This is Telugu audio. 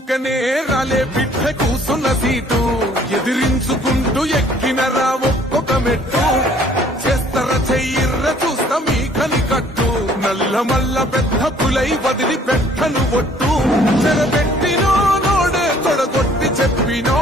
ఊకనే రాలే బిడ్డ కూసున్న సీటు ఎదిరించుకుంటూ ఎక్కినరా ఒక్కొక్క మెట్టు చేస్తర చెయ్యిర్ర చూస్తా మీ కనికట్టు నల్ల మల్ల పెద్ద పులై వదిలి పెట్టను ఒట్టు చెరబెట్టినో నోడే తొడగొట్టి చెప్పినో